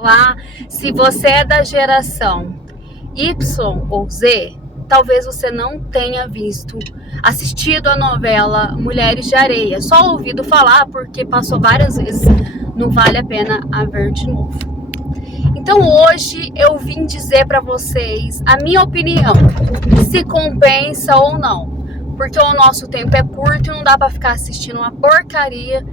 Olá, se você é da geração Y ou Z, talvez você não tenha assistido a novela Mulheres de Areia, só ouvido falar porque passou várias vezes, não vale a pena a ver de novo. Então hoje eu vim dizer para vocês a minha opinião, se compensa ou não, porque o nosso tempo é curto e não dá para ficar assistindo uma porcaria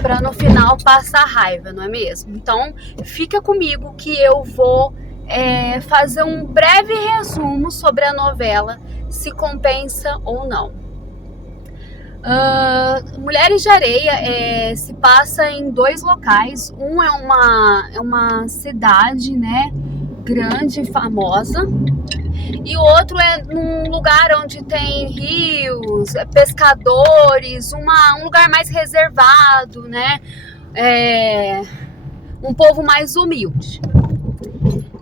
para no final passar raiva, não é mesmo? Então fica comigo que eu vou fazer um breve resumo sobre a novela, se compensa ou não. Mulheres de Areia se passa em dois locais. Um é uma cidade, né, grande e famosa, e o outro é num lugar onde tem rios, pescadores, um lugar mais reservado, né, um povo mais humilde.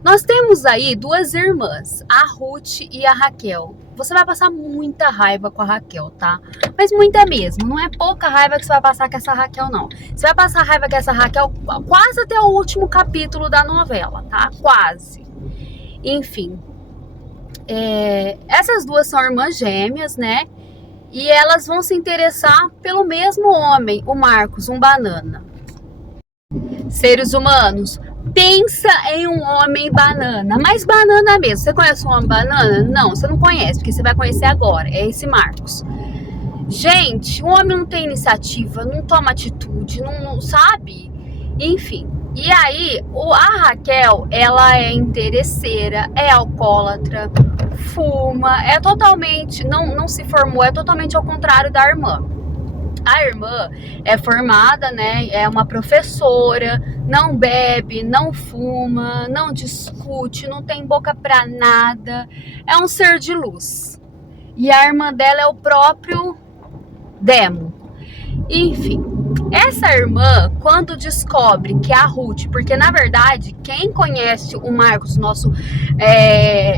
Nós temos aí duas irmãs, a Ruth e a Raquel. Você vai passar muita raiva com a Raquel, tá? Mas muita mesmo, não é pouca raiva que você vai passar com essa Raquel, não. Você vai passar raiva com essa Raquel quase até o último capítulo da novela, tá? Quase. Enfim, essas duas são irmãs gêmeas, né? E elas vão se interessar pelo mesmo homem, o Marcos, um banana. Seres humanos, pensa em um homem banana, mas banana mesmo. Você conhece um homem banana? Não, você não conhece, porque você vai conhecer agora. É esse Marcos. Gente, o homem não tem iniciativa, não toma atitude, não sabe? Enfim. E aí, a Raquel, ela é interesseira, é alcoólatra, fuma, é totalmente, não se formou, é totalmente ao contrário da irmã. A irmã é formada, né? É uma professora, não bebe, não fuma, não discute, não tem boca pra nada. É um ser de luz. E a irmã dela é o próprio Demo. Enfim, essa irmã, quando descobre que a Ruth, porque na verdade, quem conhece o Marcos, nosso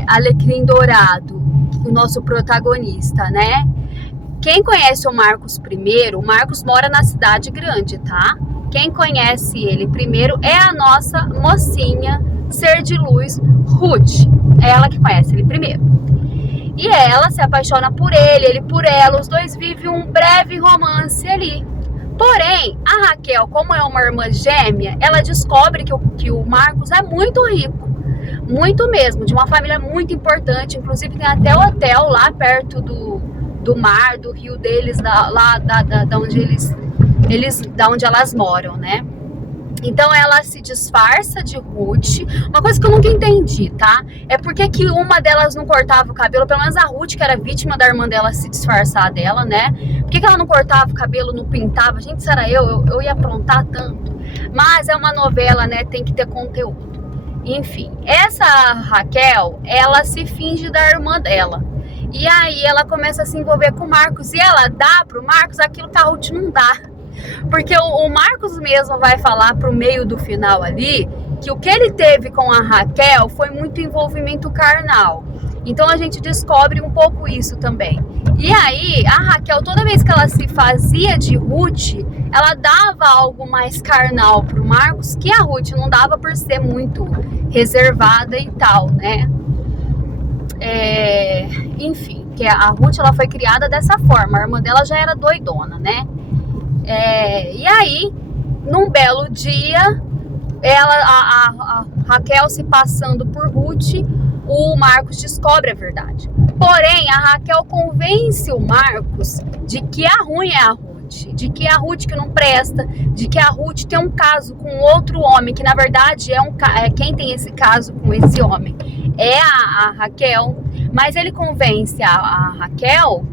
alecrim dourado, o nosso protagonista, né? Quem conhece o Marcos primeiro, o Marcos mora na cidade grande, tá? Quem conhece ele primeiro é a nossa mocinha, ser de luz, Ruth. É ela que conhece ele primeiro. E ela se apaixona por ele por ela, os dois vivem um breve romance ali. Porém, a Raquel, como é uma irmã gêmea, ela descobre que o Marcos é muito rico. Muito mesmo, de uma família muito importante, inclusive tem até hotel lá perto do mar, do rio deles, da onde elas moram, né? Então ela se disfarça de Ruth. Uma coisa que eu nunca entendi, tá? É porque que uma delas não cortava o cabelo, pelo menos a Ruth, que era vítima da irmã dela se disfarçar dela, né? Por que ela não cortava o cabelo, não pintava? Gente, se era eu ia aprontar tanto. Mas é uma novela, né? Tem que ter conteúdo. Enfim, essa Raquel, ela se finge da irmã dela. E aí ela começa a se envolver com o Marcos. E ela dá pro Marcos aquilo que a Ruth não dá. Porque o Marcos mesmo vai falar pro meio do final ali que o que ele teve com a Raquel foi muito envolvimento carnal. Então a gente descobre um pouco isso também. E aí a Raquel, toda vez que ela se fazia de Ruth, ela dava algo mais carnal pro Marcos, que a Ruth não dava por ser muito reservada e tal, né? Enfim, que a Ruth, ela foi criada dessa forma. A irmã dela já era doidona, né? E aí, num belo dia, a Raquel se passando por Ruth, o Marcos descobre a verdade. Porém, a Raquel convence o Marcos de que a ruim é a Ruth, de que é a Ruth que não presta, de que a Ruth tem um caso com outro homem, que na verdade quem tem esse caso com esse homem é a Raquel. Mas ele convence a Raquel,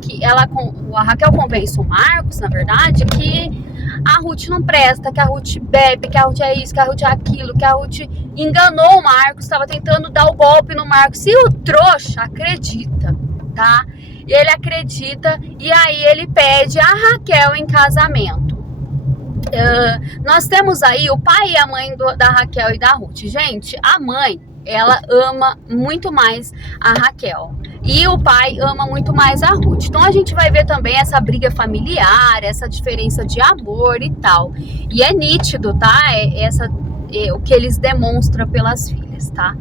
a Raquel convence o Marcos, na verdade, que a Ruth não presta, que a Ruth bebe, que a Ruth é isso, que a Ruth é aquilo, que a Ruth enganou o Marcos, estava tentando dar o golpe no Marcos. E o trouxa acredita, tá? Ele acredita e aí ele pede a Raquel em casamento. Nós temos aí o pai e a mãe da Raquel e da Ruth. Gente, a mãe, ela ama muito mais a Raquel e o pai ama muito mais a Ruth. Então a gente vai ver também essa briga familiar, essa diferença de amor e tal. E é nítido, tá? o que eles demonstram pelas filhas, tá?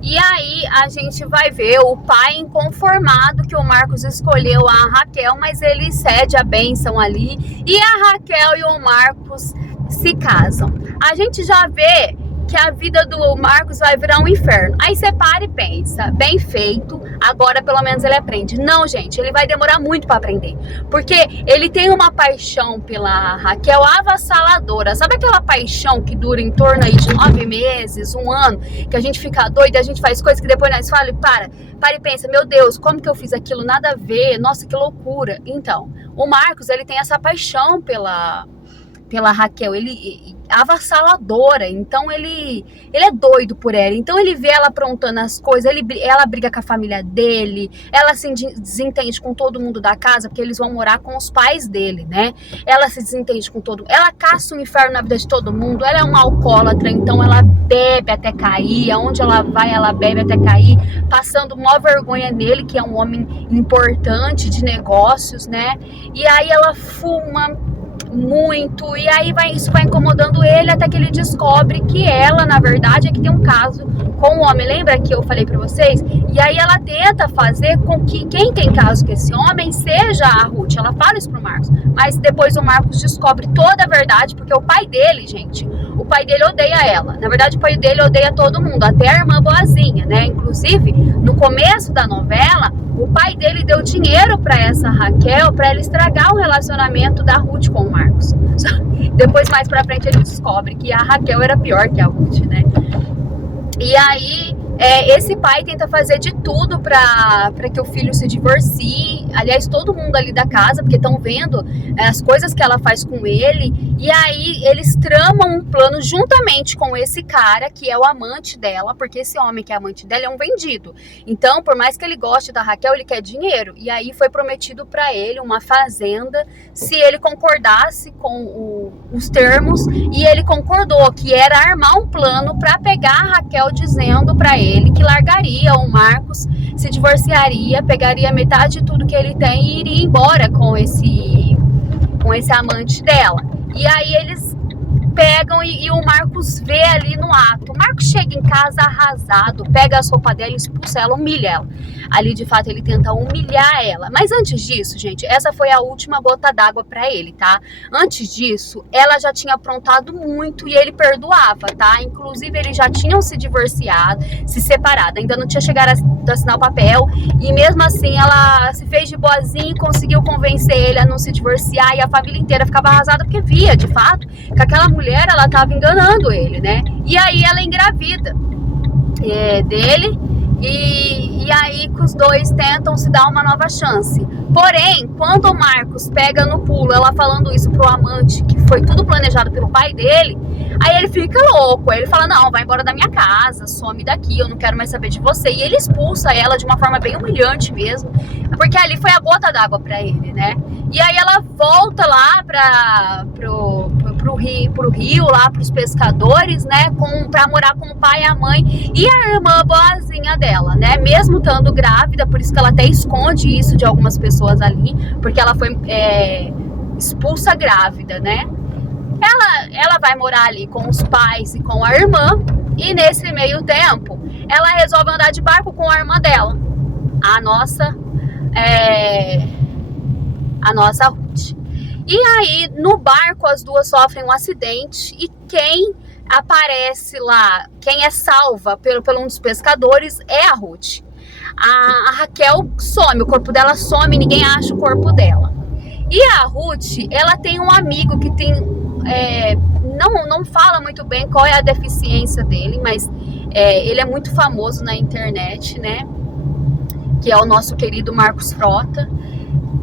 E aí a gente vai ver o pai inconformado que o Marcos escolheu a Raquel, mas ele cede a bênção ali e a Raquel e o Marcos se casam. A gente já vê que a vida do Marcos vai virar um inferno. Aí você para e pensa, bem feito, agora pelo menos ele aprende. Não, gente, ele vai demorar muito para aprender, porque ele tem uma paixão pela Raquel avassaladora. Sabe aquela paixão que dura em torno aí de 9 meses, 1 ano, que a gente fica doido, a gente faz coisas que depois nós fala e para e pensa, meu Deus, como que eu fiz aquilo? Nada a ver, nossa, que loucura. Então, o Marcos, ele tem essa paixão pela Raquel, ele avassaladora, então ele é doido por ela, então ele vê ela aprontando as coisas, ela briga com a família dele, ela se desentende com todo mundo da casa, porque eles vão morar com os pais dele, né? Ela se desentende com todo mundo, ela caça um inferno na vida de todo mundo, ela é uma alcoólatra, então ela bebe até cair, aonde ela vai, ela bebe até cair, passando maior vergonha nele, que é um homem importante de negócios, né? E aí ela fuma muito, e aí isso vai incomodando ele até que ele descobre que ela, na verdade, é que tem um caso com o homem. Lembra que eu falei pra vocês? E aí ela tenta fazer com que quem tem caso com esse homem seja a Ruth. Ela fala isso pro Marcos, mas depois o Marcos descobre toda a verdade, porque o pai dele, gente, o pai dele odeia ela. Na verdade, o pai dele odeia todo mundo, até a irmã boazinha, né? Inclusive, no começo da novela, o pai dele deu dinheiro pra essa Raquel, pra ela estragar o relacionamento da Ruth com o Marcos. Depois, mais pra frente, ele descobre que a Raquel era pior que a Ruth, né? E aí, esse pai tenta fazer de tudo pra que o filho se divorcie. Aliás, todo mundo ali da casa, porque estão vendo as coisas que ela faz com ele. E aí, eles tramam um plano juntamente com esse cara, que é o amante dela, porque esse homem que é amante dela é um vendido. Então, por mais que ele goste da Raquel, ele quer dinheiro. E aí, foi prometido pra ele uma fazenda, se ele concordasse com os termos. E ele concordou, que era armar um plano pra pegar a Raquel, dizendo pra ele que largaria o Marcos, se divorciaria, pegaria metade de tudo que ele tem e iria embora com esse amante dela. E aí eles pegam e o Marcos vê ali no ato. O Marcos chega em casa arrasado, pega as roupas dela, expulsa ela, humilha ela. Ali, de fato, ele tenta humilhar ela. Mas antes disso, gente, essa foi a última gota d'água pra ele, tá? Antes disso, ela já tinha aprontado muito e ele perdoava, tá? Inclusive, eles já tinham se divorciado, se separado. Ainda não tinha chegado a assinar o papel. E mesmo assim, ela se fez de boazinha e conseguiu convencer ele a não se divorciar. E a família inteira ficava arrasada porque via, de fato, que aquela mulher, ela tava enganando ele, né? E aí ela engravida dele. E aí que os dois tentam se dar uma nova chance. Porém, quando o Marcos pega no pulo, ela falando isso pro amante, que foi tudo planejado pelo pai dele, aí ele fica louco. Aí ele fala, não, vai embora da minha casa, some daqui, eu não quero mais saber de você. E ele expulsa ela de uma forma bem humilhante mesmo, porque ali foi a gota d'água pra ele, né? E aí ela volta lá pro rio, lá pros pescadores, né, pra morar com o pai e a mãe e a irmã boazinha dela, né, mesmo estando grávida, por isso que ela até esconde isso de algumas pessoas ali, porque ela foi expulsa grávida, né. Ela vai morar ali com os pais e com a irmã, e nesse meio tempo ela resolve andar de barco com a irmã dela, a nossa Ruth. E aí, no barco, as duas sofrem um acidente e quem aparece lá, quem é salva pelo um dos pescadores é a Ruth. A Raquel some, o corpo dela some, ninguém acha o corpo dela. E a Ruth, ela tem um amigo que tem, não fala muito bem qual é a deficiência dele, mas ele é muito famoso na internet, né? Que é o nosso querido Marcos Frota.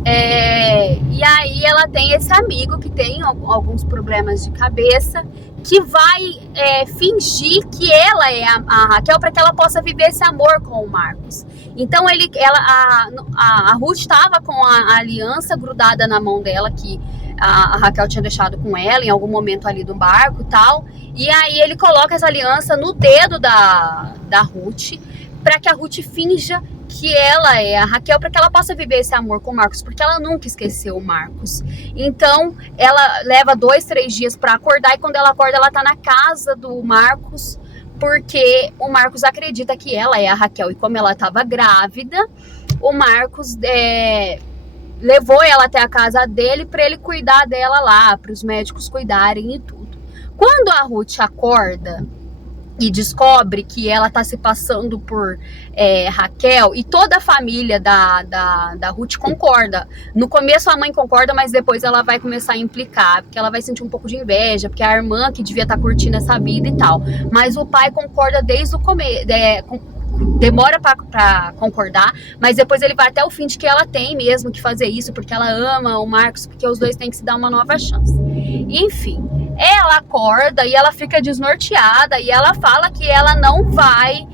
E aí ela tem esse amigo que tem alguns problemas de cabeça, que vai fingir que ela é a Raquel para que ela possa viver esse amor com o Marcos. Então a Ruth estava com a aliança grudada na mão dela, que a Raquel tinha deixado com ela em algum momento ali do barco e tal. E aí ele coloca essa aliança no dedo da Ruth, para que a Ruth finja que ela é a Raquel, para que ela possa viver esse amor com o Marcos, porque ela nunca esqueceu o Marcos. Então ela leva 2, 3 dias para acordar, e quando ela acorda ela tá na casa do Marcos, porque o Marcos acredita que ela é a Raquel, e como ela estava grávida, o Marcos levou ela até a casa dele para ele cuidar dela lá, para os médicos cuidarem e tudo. Quando a Ruth acorda e descobre que ela tá se passando por Raquel, e toda a família da Ruth concorda. No começo a mãe concorda, mas depois ela vai começar a implicar, porque ela vai sentir um pouco de inveja, porque é a irmã que devia estar curtindo essa vida e tal. Mas o pai concorda desde o começo, demora para concordar, mas depois ele vai até o fim de que ela tem mesmo que fazer isso, porque ela ama o Marcos, porque os dois têm que se dar uma nova chance. Enfim, ela acorda e ela fica desnorteada, e ela fala que ela não vai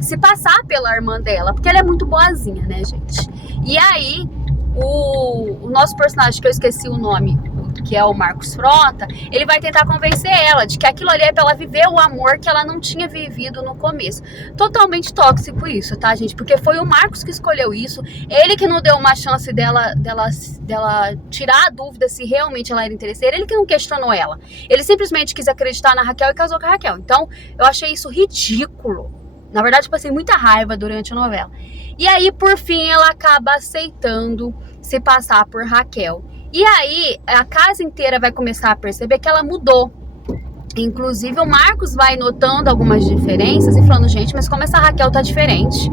se passar pela irmã dela, porque ela é muito boazinha, né, gente? E aí, o nosso personagem, que eu esqueci o nome, que é o Marcos Frota, ele vai tentar convencer ela de que aquilo ali é pra ela viver o amor que ela não tinha vivido no começo. Totalmente tóxico isso, tá, gente? Porque foi o Marcos que escolheu isso, ele que não deu uma chance dela tirar a dúvida se realmente ela era interesseira, ele que não questionou ela. Ele simplesmente quis acreditar na Raquel e casou com a Raquel. Então, eu achei isso ridículo. Na verdade, passei muita raiva durante a novela. E aí, por fim, ela acaba aceitando se passar por Raquel. E aí, a casa inteira vai começar a perceber que ela mudou. Inclusive, o Marcos vai notando algumas diferenças e falando, gente, mas como essa Raquel tá diferente?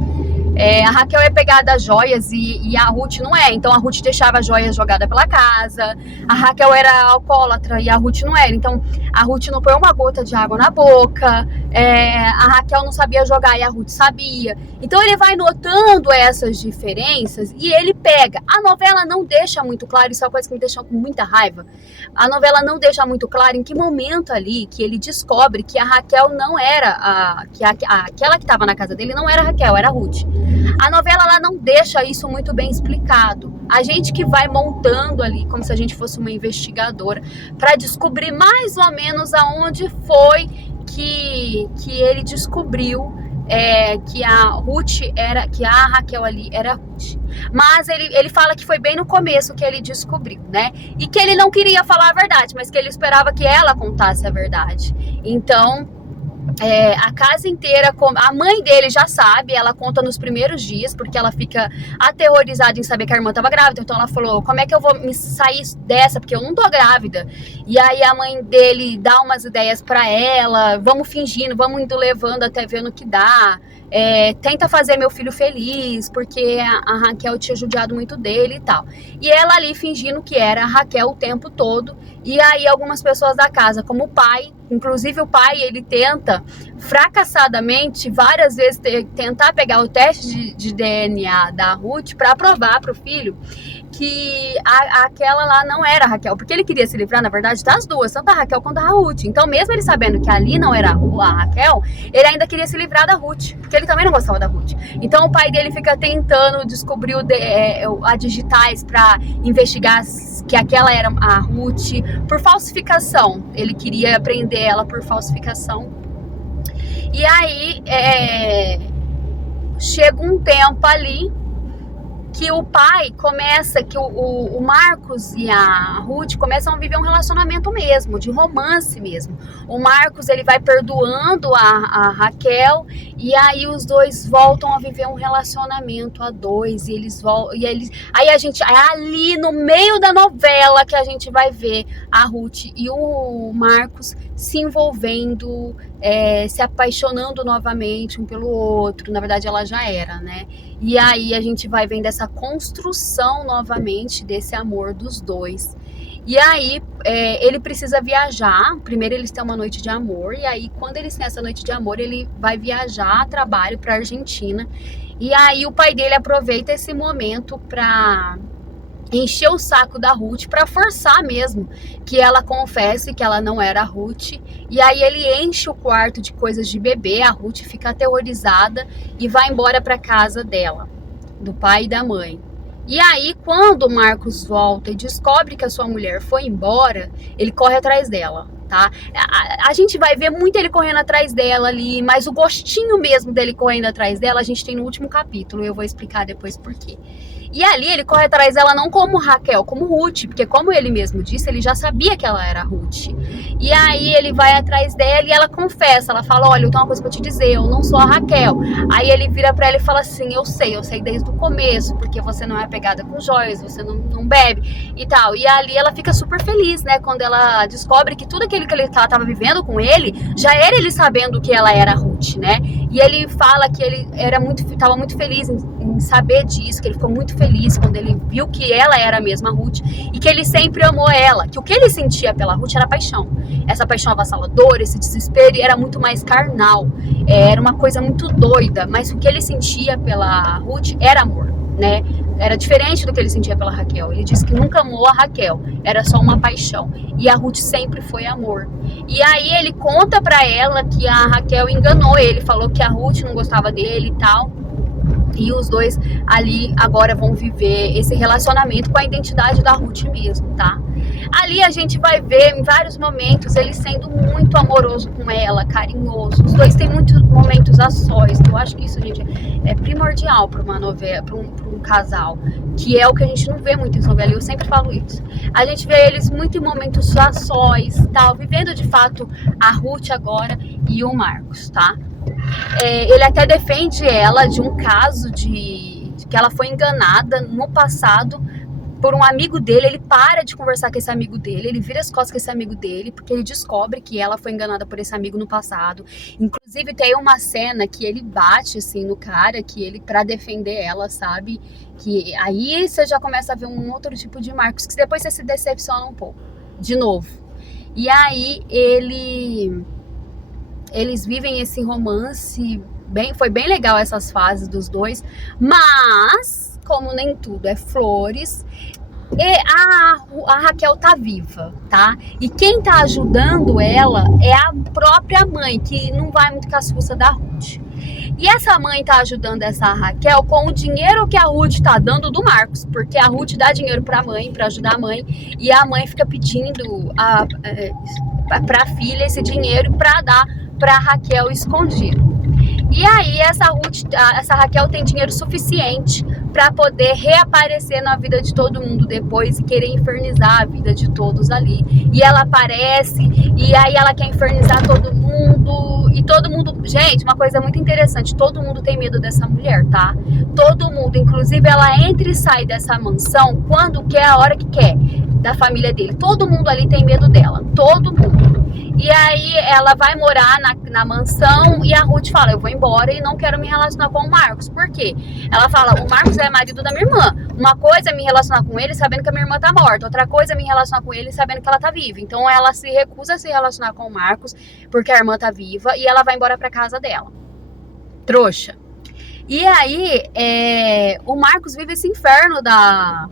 A Raquel é pegada a joias e a Ruth não é. Então, a Ruth deixava as joias jogadas pela casa. A Raquel era alcoólatra e a Ruth não era. Então, a Ruth não põe uma gota de água na boca. A Raquel não sabia jogar e a Ruth sabia. Então, ele vai notando essas diferenças e ele pega. A novela não deixa muito claro, isso é uma coisa que me deixa com muita raiva. A novela não deixa muito claro em que momento ali que ele descobre que a Raquel não era aquela que estava na casa dele não era a Raquel, era a Ruth. A novela ela não deixa isso muito bem explicado. A gente que vai montando ali, como se a gente fosse uma investigadora, para descobrir mais ou menos aonde foi que ele descobriu que a Ruth era, que a Raquel ali era a Ruth. Mas ele fala que foi bem no começo que ele descobriu, né? E que ele não queria falar a verdade, mas que ele esperava que ela contasse a verdade. Então, a casa inteira, a mãe dele já sabe, ela conta nos primeiros dias, porque ela fica aterrorizada em saber que a irmã estava grávida. Então ela falou, como é que eu vou me sair dessa, porque eu não tô grávida. E aí a mãe dele dá umas ideias pra ela, vamos fingindo, vamos indo levando até vendo o que dá. Tenta fazer meu filho feliz, porque a Raquel tinha judiado muito dele e tal. E ela ali fingindo que era a Raquel o tempo todo. E aí algumas pessoas da casa, como o pai, inclusive o pai, ele tenta fracassadamente várias vezes tentar pegar o teste de DNA da Ruth para provar para o filho que aquela lá não era a Raquel, porque ele queria se livrar, na verdade, das duas, tanto a Raquel quanto a Ruth. Então, mesmo ele sabendo que ali não era a Raquel, ele ainda queria se livrar da Ruth, porque ele também não gostava da Ruth. Então, o pai dele fica tentando descobrir a digitais para investigar que aquela era a Ruth por falsificação. Ele queria prender ela por falsificação. E aí, chega um tempo ali que o pai começa, que o Marcos e a Ruth começam a viver um relacionamento mesmo, de romance mesmo. O Marcos, ele vai perdoando a Raquel, e aí os dois voltam a viver um relacionamento a dois, e eles voltam, aí a gente, ali no meio da novela que a gente vai ver a Ruth e o Marcos se envolvendo, se apaixonando novamente um pelo outro. Na verdade ela já era, né? E aí a gente vai vendo essa construção novamente desse amor dos dois. E aí ele precisa viajar. Primeiro eles têm uma noite de amor, e aí quando eles têm essa noite de amor, ele vai viajar a trabalho para Argentina. E aí o pai dele aproveita esse momento para encher o saco da Ruth, para forçar mesmo que ela confesse que ela não era a Ruth. E aí ele enche o quarto de coisas de bebê, a Ruth fica aterrorizada e vai embora para casa dela, do pai e da mãe. E aí, quando o Marcos volta e descobre que a sua mulher foi embora, ele corre atrás dela. tá? A gente vai ver muito ele correndo atrás dela ali, mas o gostinho mesmo dele correndo atrás dela a gente tem no último capítulo, eu vou explicar depois por quê. E ali ele corre atrás dela não como Raquel, como Ruth, porque como ele mesmo disse, ele já sabia que ela era Ruth. E aí ele vai atrás dela e ela confessa, ela fala, olha, eu tenho uma coisa pra te dizer, eu não sou a Raquel. Aí ele vira pra ela e fala assim, eu sei desde o começo, porque você não é pegada com joias, você não bebe e tal. E ali ela fica super feliz, né, quando ela descobre que tudo aquilo que ela tava vivendo com ele, já era ele sabendo que ela era Ruth, né? E ele fala que ele tava muito feliz em saber disso, que ele ficou muito feliz quando ele viu que ela era a mesma Ruth e que ele sempre amou ela, que o que ele sentia pela Ruth era paixão. Essa paixão avassaladora, esse desespero era muito mais carnal, era uma coisa muito doida, mas o que ele sentia pela Ruth era amor, né? Era diferente do que ele sentia pela Raquel. Ele disse que nunca amou a Raquel, era só uma paixão. E a Ruth sempre foi amor. E aí ele conta pra ela que a Raquel enganou ele, falou que a Ruth não gostava dele e tal. E os dois ali agora vão viver esse relacionamento com a identidade da Ruth mesmo, tá? Ali a gente vai ver em vários momentos ele sendo muito amoroso com ela, carinhoso. Os dois têm muitos momentos a sós. Eu acho que isso, gente, é primordial para uma novela, para um casal, que é o que a gente não vê muito em novela. Eu sempre falo isso. A gente vê eles muito em momentos a sós, tal, vivendo de fato a Ruth agora e o Marcos, tá? Ele até defende ela de um caso de que ela foi enganada no passado por um amigo dele. Ele para de conversar com esse amigo dele, ele vira as costas com esse amigo dele, porque ele descobre que ela foi enganada por esse amigo no passado. Inclusive tem uma cena que ele bate assim no cara, que ele, pra defender ela, sabe? Que aí você já começa a ver um outro tipo de Marcos, que depois você se decepciona um pouco, de novo. E aí eles vivem esse romance, foi bem legal essas fases dos dois, mas como nem tudo é flores, a Raquel tá viva, tá? E quem tá ajudando ela é a própria mãe, que não vai muito com as fuças da Ruth. E essa mãe tá ajudando essa Raquel com o dinheiro que a Ruth tá dando do Marcos, porque a Ruth dá dinheiro pra mãe, pra ajudar a mãe, e a mãe fica pedindo pra filha esse dinheiro pra dar pra Raquel escondido. E aí essa Raquel tem dinheiro suficiente para poder reaparecer na vida de todo mundo depois e querer infernizar a vida de todos ali. E ela aparece e aí ela quer infernizar todo mundo. E todo mundo... Gente, uma coisa muito interessante, todo mundo tem medo dessa mulher, tá? Todo mundo, inclusive ela entra e sai dessa mansão quando quer, a hora que quer, da família dele. Todo mundo ali tem medo dela, todo mundo. E aí ela vai morar na mansão e a Ruth fala, eu vou embora e não quero me relacionar com o Marcos. Por quê? Ela fala, o Marcos é marido da minha irmã. Uma coisa é me relacionar com ele sabendo que a minha irmã tá morta. Outra coisa é me relacionar com ele sabendo que ela tá viva. Então ela se recusa a se relacionar com o Marcos porque a irmã tá viva e ela vai embora pra casa dela. Trouxa. E aí o Marcos vive esse inferno da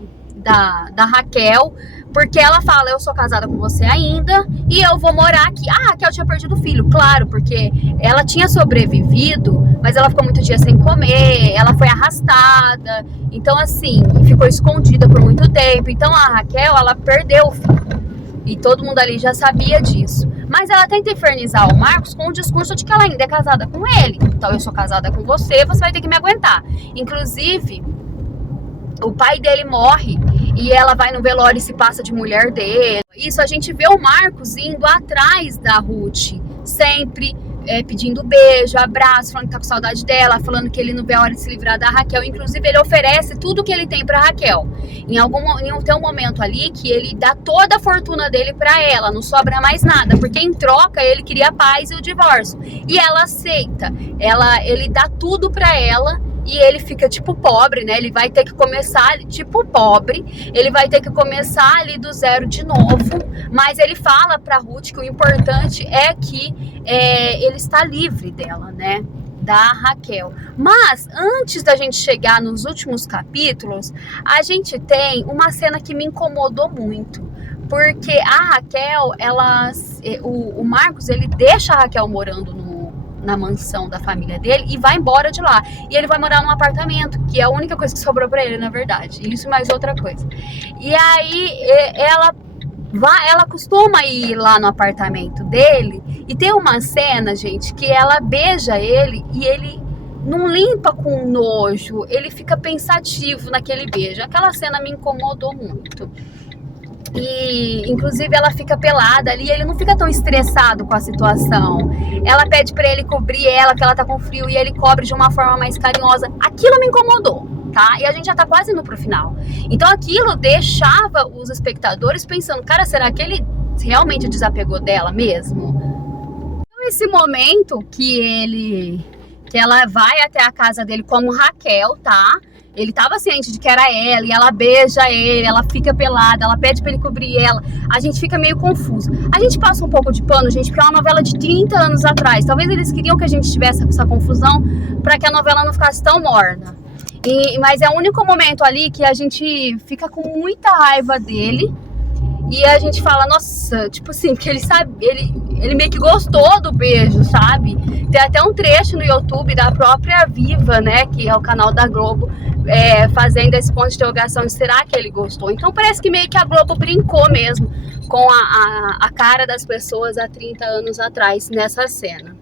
Raquel, porque ela fala, eu sou casada com você ainda e eu vou morar aqui. A Raquel tinha perdido o filho, claro, porque ela tinha sobrevivido, mas ela ficou muito dia sem comer, ela foi arrastada, então assim, ficou escondida por muito tempo. Então a Raquel, ela perdeu o filho e todo mundo ali já sabia disso. Mas ela tenta infernizar o Marcos com o discurso de que ela ainda é casada com ele. Então eu sou casada com você, você vai ter que me aguentar. Inclusive, o pai dele morre e ela vai no velório e se passa de mulher dele. Isso, a gente vê o Marcos indo atrás da Ruth, sempre pedindo beijo, abraço, falando que tá com saudade dela, falando que ele não vê a hora de se livrar da Raquel. Inclusive, ele oferece tudo que ele tem pra Raquel. Tem um momento ali que ele dá toda a fortuna dele pra ela, não sobra mais nada, porque em troca ele queria a paz e o divórcio. E ela aceita, ele dá tudo pra ela. E ele fica tipo pobre, né? Ele vai ter que começar tipo pobre. Ele vai ter que começar ali do zero de novo. Mas ele fala pra Ruth que o importante é que ele está livre dela, né? Da Raquel. Mas antes da gente chegar nos últimos capítulos, a gente tem uma cena que me incomodou muito. Porque a Raquel, o Marcos, ele deixa a Raquel morando na mansão da família dele e vai embora de lá. E ele vai morar num apartamento, que é a única coisa que sobrou pra ele, na verdade. Isso e mais outra coisa. E aí ela ela costuma ir lá no apartamento dele e tem uma cena, gente, que ela beija ele e ele não limpa com nojo, ele fica pensativo naquele beijo. Aquela cena me incomodou muito. E inclusive ela fica pelada ali, ele não fica tão estressado com a situação. Ela pede pra ele cobrir ela, que ela tá com frio, e ele cobre de uma forma mais carinhosa. Aquilo me incomodou, tá? E a gente já tá quase indo pro final. Então aquilo deixava os espectadores pensando, cara, será que ele realmente desapegou dela mesmo? Então, esse momento que ela vai até a casa dele como Raquel, tá? Ele tava ciente de que era ela, e ela beija ele, ela fica pelada, ela pede pra ele cobrir ela. A gente fica meio confuso. A gente passa um pouco de pano, gente, porque é uma novela de 30 anos atrás. Talvez eles queriam que a gente tivesse essa confusão pra que a novela não ficasse tão morna. Mas é o único momento ali que a gente fica com muita raiva dele. E a gente fala, nossa, tipo assim, porque ele sabe, ele meio que gostou do beijo, sabe? Tem até um trecho no YouTube da própria Viva, né, que é o canal da Globo, fazendo esse ponto de interrogação de será que ele gostou? Então parece que meio que a Globo brincou mesmo com a cara das pessoas há 30 anos atrás nessa cena.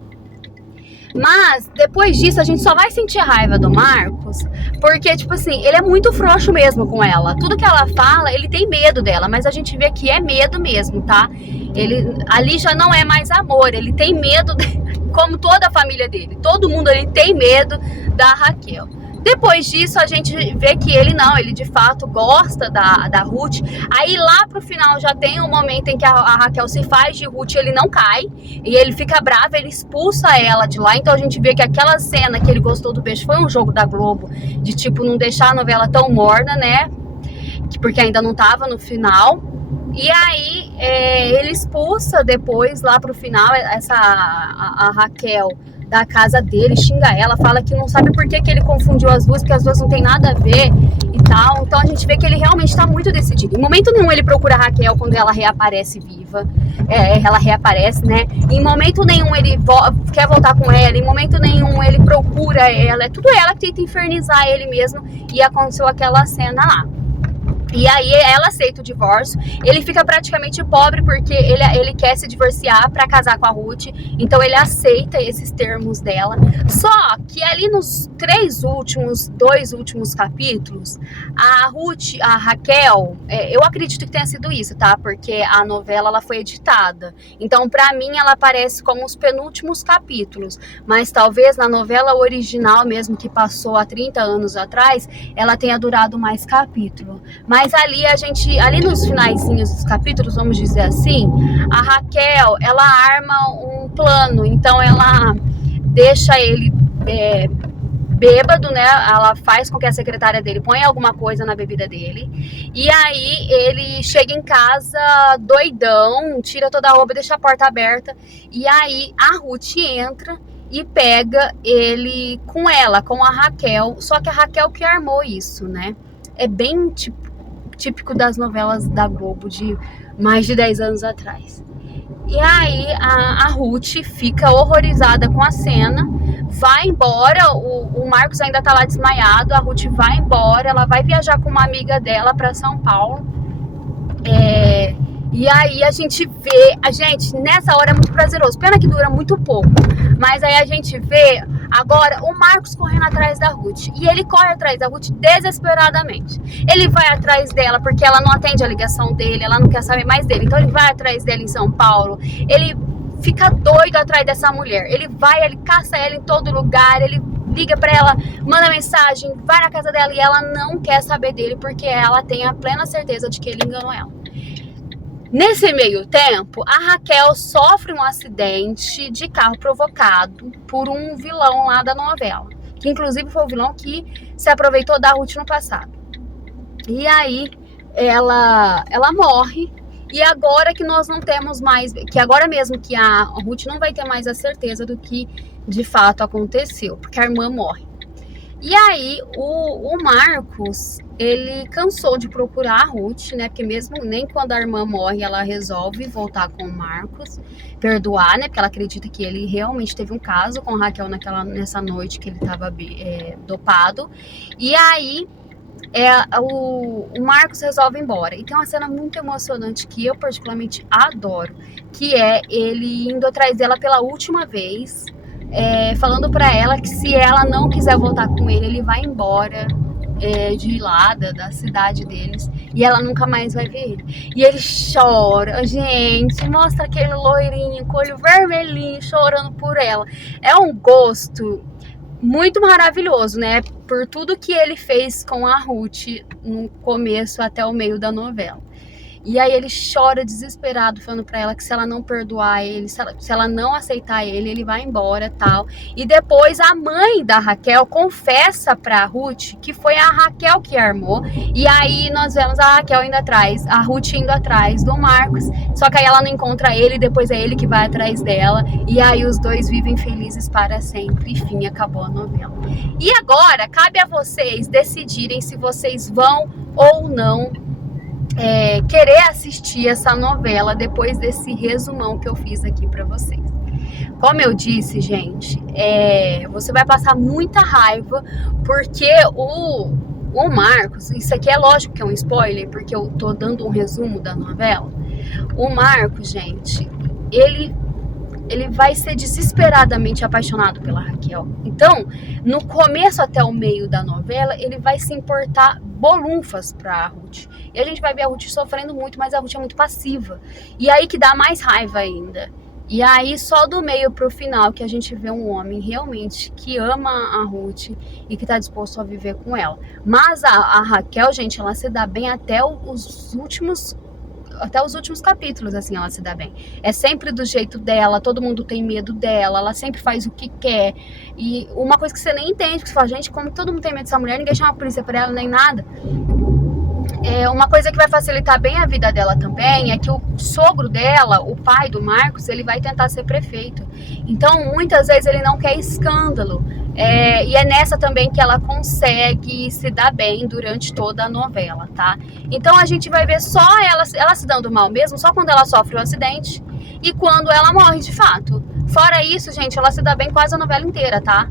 Mas depois disso a gente só vai sentir raiva do Marcos, porque tipo assim, ele é muito frouxo mesmo com ela. Tudo que ela fala, ele tem medo dela, mas a gente vê que é medo mesmo, tá? Ele ali já não é mais amor, ele tem medo, como toda a família dele. Todo mundo ali tem medo da Raquel. Depois disso, a gente vê que ele de fato gosta da Ruth. Aí lá pro final já tem um momento em que a Raquel se faz de Ruth e ele não cai. E ele fica bravo, ele expulsa ela de lá. Então a gente vê que aquela cena que ele gostou do beijo foi um jogo da Globo. De tipo, não deixar a novela tão morna, né? Porque ainda não tava no final. E aí ele expulsa depois, lá pro final, a Raquel da casa dele, xinga ela, fala que não sabe por que ele confundiu as duas, porque as duas não tem nada a ver e tal. Então a gente vê que ele realmente tá muito decidido. Em momento nenhum ele procura a Raquel quando ela reaparece viva. Ela reaparece, né? Em momento nenhum ele quer voltar com ela, em momento nenhum ele procura ela. É tudo ela que tenta infernizar ele mesmo, e aconteceu aquela cena lá. E aí ela aceita o divórcio, ele fica praticamente pobre porque ele quer se divorciar para casar com a Ruth, então ele aceita esses termos dela. Só que ali nos dois últimos capítulos, a Raquel, eu acredito que tenha sido isso, tá? Porque a novela ela foi editada, então para mim ela aparece como os penúltimos capítulos, mas talvez na novela original mesmo, que passou há 30 anos atrás, ela tenha durado mais capítulo. Mas ali nos finaizinhos dos capítulos, vamos dizer assim, a Raquel, ela arma um plano, então ela deixa ele bêbado, né? Ela faz com que a secretária dele ponha alguma coisa na bebida dele, e aí ele chega em casa doidão, tira toda a roupa, deixa a porta aberta, e aí a Ruth entra e pega ele com a Raquel, só que a Raquel que armou isso, né? É bem típico das novelas da Globo de mais de 10 anos atrás. E aí a Ruth fica horrorizada com a cena, vai embora, o Marcos ainda tá lá desmaiado, a Ruth vai embora, ela vai viajar com uma amiga dela para São Paulo. E aí a gente vê, nessa hora é muito prazeroso, pena que dura muito pouco, mas aí a gente vê agora o Marcos correndo atrás da Ruth, e ele corre atrás da Ruth desesperadamente. Ele vai atrás dela porque ela não atende a ligação dele, ela não quer saber mais dele, então ele vai atrás dela em São Paulo, ele fica doido atrás dessa mulher, ele caça ela em todo lugar, ele liga pra ela, manda mensagem, vai na casa dela, e ela não quer saber dele porque ela tem a plena certeza de que ele enganou ela. Nesse meio tempo, a Raquel sofre um acidente de carro provocado por um vilão lá da novela, que inclusive foi o vilão que se aproveitou da Ruth no passado. E aí ela morre, e agora que nós não temos mais, que agora mesmo que a Ruth não vai ter mais a certeza do que de fato aconteceu, porque a irmã morre. E aí o Marcos, ele cansou de procurar a Ruth, né? Porque mesmo nem quando a irmã morre, ela resolve voltar com o Marcos, perdoar, né? Porque ela acredita que ele realmente teve um caso com a Raquel nessa noite que ele estava dopado. E aí o Marcos resolve ir embora. E tem uma cena muito emocionante que eu particularmente adoro, que é ele indo atrás dela pela última vez, falando pra ela que se ela não quiser voltar com ele vai embora de lá da cidade deles e ela nunca mais vai ver ele. E ele chora, gente, mostra aquele loirinho com olho vermelhinho chorando por ela. É um gosto muito maravilhoso, né? Por tudo que ele fez com a Ruth no começo até o meio da novela. E aí ele chora desesperado, falando pra ela que se ela não perdoar ele, se ela não aceitar ele vai embora, tal. E depois a mãe da Raquel confessa pra Ruth que foi a Raquel que armou. E aí nós vemos a Raquel indo atrás, a Ruth indo atrás do Marcos. Só que aí ela não encontra ele, depois é ele que vai atrás dela. E aí os dois vivem felizes para sempre. Enfim, acabou a novela. E agora, cabe a vocês decidirem se vocês vão ou não querer assistir essa novela depois desse resumão que eu fiz aqui pra vocês. Como eu disse, gente, você vai passar muita raiva porque o Marcos, isso aqui é lógico que é um spoiler, porque eu tô dando um resumo da novela. O Marcos, gente, ele vai ser desesperadamente apaixonado pela Raquel. Então, no começo até o meio da novela, ele vai se importar bolunfas pra Ruth. E a gente vai ver a Ruth sofrendo muito, mas a Ruth é muito passiva. E aí que dá mais raiva ainda. E aí só do meio pro final que a gente vê um homem realmente que ama a Ruth e que tá disposto a viver com ela. Mas a Raquel, gente, ela se dá bem até os últimos capítulos, assim, ela se dá bem. É sempre do jeito dela, todo mundo tem medo dela, ela sempre faz o que quer. E uma coisa que você nem entende, que você fala, gente, como todo mundo tem medo dessa mulher, ninguém chama a polícia pra ela, nem nada. Uma coisa que vai facilitar bem a vida dela também é que o sogro dela, o pai do Marcos, ele vai tentar ser prefeito. Então, muitas vezes ele não quer escândalo. E é nessa também que ela consegue se dar bem durante toda a novela, tá? Então a gente vai ver só ela se dando mal mesmo, só quando ela sofre um acidente e quando ela morre de fato. Fora isso, gente, ela se dá bem quase a novela inteira, tá?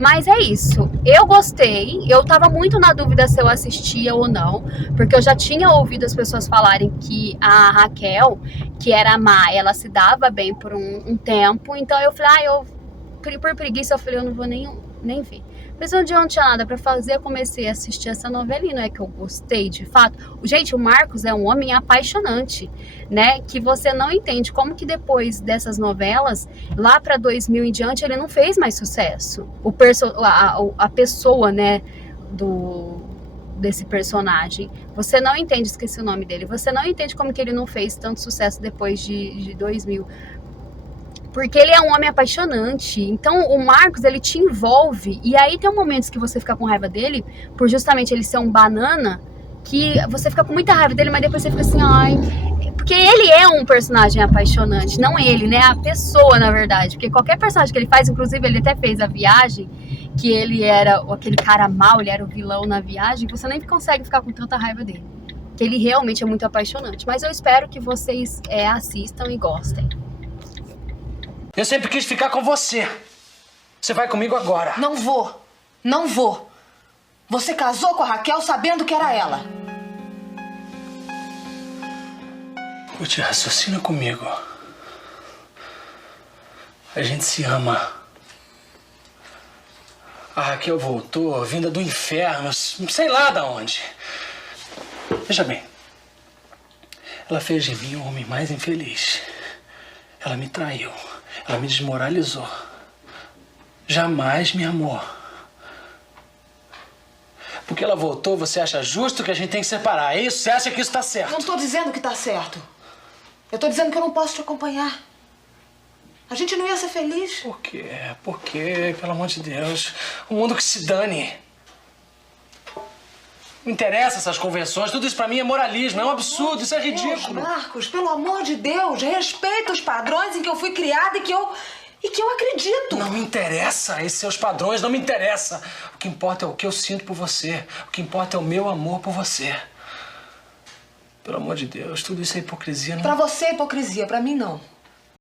Mas é isso, eu gostei, eu tava muito na dúvida se eu assistia ou não, porque eu já tinha ouvido as pessoas falarem que a Raquel, que era má, ela se dava bem por um tempo, então eu falei, por preguiça, eu falei, eu não vou nem ver. Mas um dia eu não tinha nada pra fazer, eu comecei a assistir essa novela e não é que eu gostei de fato. Gente, o Marcos é um homem apaixonante, né? Que você não entende como que depois dessas novelas, lá pra 2000 em diante, ele não fez mais sucesso. A pessoa, né, desse personagem. Você não entende, esqueci o nome dele, você não entende como que ele não fez tanto sucesso depois de 2000. Porque ele é um homem apaixonante. Então o Marcos, ele te envolve. E aí tem momentos que você fica com raiva dele, por justamente ele ser um banana, que você fica com muita raiva dele, mas depois você fica assim, ai... Porque ele é um personagem apaixonante, não ele, né? A pessoa, na verdade. Porque qualquer personagem que ele faz, inclusive ele até fez A Viagem, que ele era aquele cara mau, ele era o vilão na Viagem, você nem consegue ficar com tanta raiva dele. Que ele realmente é muito apaixonante. Mas eu espero que vocês assistam e gostem. Eu sempre quis ficar com você. Você vai comigo agora. Não vou. Não vou. Você casou com a Raquel sabendo que era ela. Ruth, raciocina comigo. A gente se ama. A Raquel voltou, vinda do inferno, sei lá de onde. Veja bem. Ela fez de mim o homem mais infeliz. Ela me traiu. Ela me desmoralizou. Jamais me amou. Porque ela voltou, você acha justo que a gente tem que separar, é isso? Você acha que isso tá certo? Não tô dizendo que tá certo. Eu tô dizendo que eu não posso te acompanhar. A gente não ia ser feliz. Por quê? Por quê? Pelo amor de Deus. O mundo que se dane. Não interessa essas convenções, tudo isso pra mim é moralismo, é um absurdo, isso é ridículo. Marcos, pelo amor de Deus, respeita os padrões em que eu fui criada e que eu acredito. Não me interessa, esses seus padrões não me interessa. O que importa é o que eu sinto por você. O que importa é o meu amor por você. Pelo amor de Deus, tudo isso é hipocrisia, não? Pra você é hipocrisia, pra mim não.